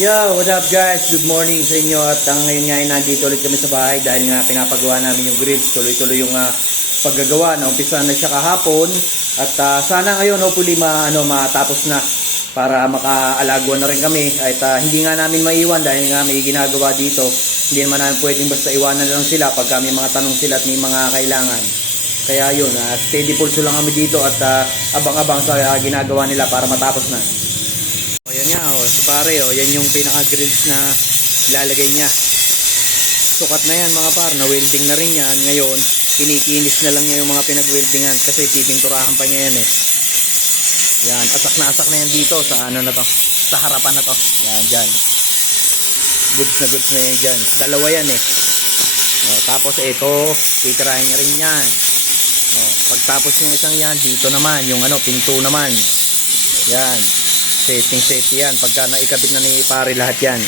Yo, what up guys? Good morning sa inyo at ngayon nga ay nandito ulit kami sa bahay dahil nga pinapagawa namin yung grills. Tuloy-tuloy yung paggagawa. Umpisa na siya kahapon at sana ngayon hopefully matapos na para makaalagwa na rin kami. At hindi nga namin maiwan dahil nga may ginagawa dito. Hindi naman namin pwedeng basta iwanan lang sila pag may mga tanong sila at may mga kailangan. Kaya yun, steady pulso lang kami dito at abang-abang sa ginagawa nila para matapos na. O yan nga, si pare, yan yung pinaka-grills na ilalagay niya. Sukat na yan mga par, na-welding na rin yan. Ngayon, kinikinis na lang niya yung mga pinag-weldingan kasi pipinturahan pa niya yan eh. Yan, asak na yan dito sa ano na to, sa harapan na to. Yan, dyan. Goods na yan dyan. Dalawa yan eh. Tapos ito, titirahin niya rin yan. Pagtapos yung isang yan, dito naman, yung pinto naman. Yan. Setting yan pagka naikabit na ni pare lahat yan.